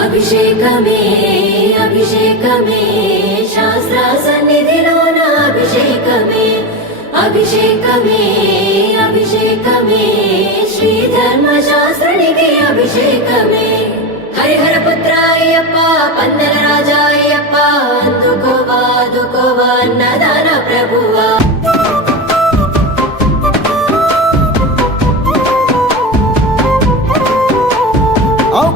అభిషేకమే అభిషేకమే శాస్త్ర సన్నిధిలోన అభిషేకమే అభిషేకమే అభిషేకమే శ్రీ ధర్మశాస్త్రునికి అభిషేకమే హరిహర పుత్ర అయ్యప్ప పందల రాజా అయ్యప్ప అందుకోవా అందుకోవా అన్నదాన ప్రభువా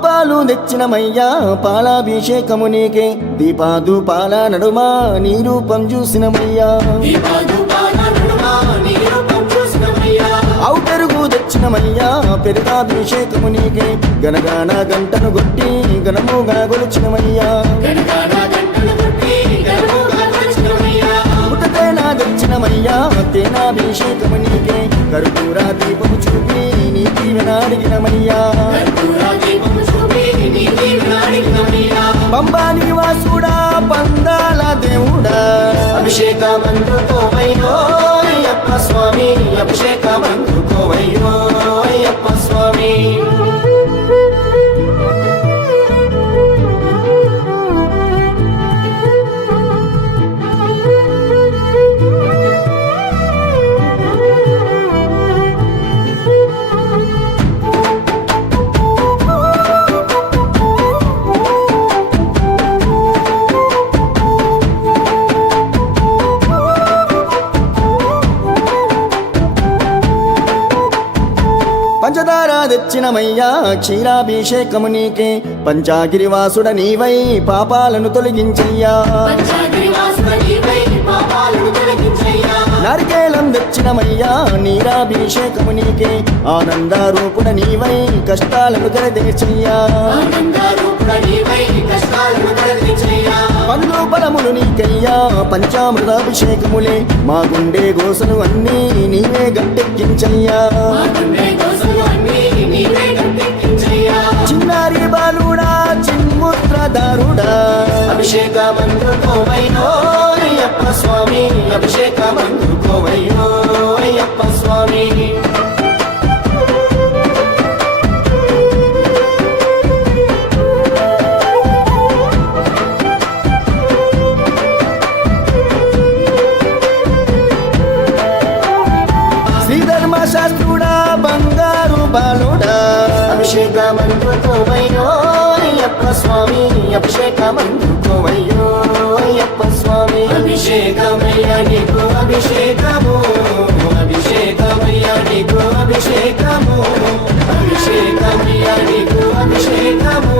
పాలు తెచ్చినమయ్యా పాలాభిషేకము నీకే దీపాదుపాల నడుమా నీ రూపం చూసినమయ్యా అవు పెరుగు తెచ్చినమయ్యా పెరుగాభిషేకము నీకే గనగాన గంటను కొట్టి గణముగా గొలిచినమయ్యా పుట్టతేనా తెచ్చినమయ్యా తేనాభిషేకము నీకే కర్పూర దీపము చూపి నీ దీవెన అడిగినమయ్యా పంబా నివాసుడా పందాల దేవుడా అభిషేకమందుకోవయ్యో అయ్యప్ప స్వామి అభిషేకమందుకోవయ్యో అయ్యప్ప స్వామి పంచదార తెచ్చినమయ్యా క్షీరాభిషేకము నీకే పంచాగిరివాసుడ నీవై పాపాలను తొలగించయ్యా నరికేలం తెచ్చినమయ్యా నీరాభిషేకము నీకే ఆనంద రూపుడ నీవై కష్టాలను తెరదేచయ్యా పండ్లు బలములు నీకయ్యా పంచామృతాభిషేకములే మా గుండె గోసను అన్నీ నీవే గట్టెక్కించయ్యా చిన్నారి బాలుడా చిన్ముద్రదారుడా అభిషేకమందుకోవయ్యో అయ్యప్ప స్వామి అభిషేకమందుకోవయ్యో అయ్యప్ప స్వామి శాస్త్రుడా బంగారు బాలుడా అభిషేకమందుకోవయ్యో అయ్యప్ప స్వామి అభిషేకమందుకోవయ్యో అయ్యప్ప స్వామి అభిషేకమయ్యా నీకు అభిషేకము అభిషేకమయ్యా నీకు అభిషేకము అభిషేకమయ్యా నీకు అభిషేకము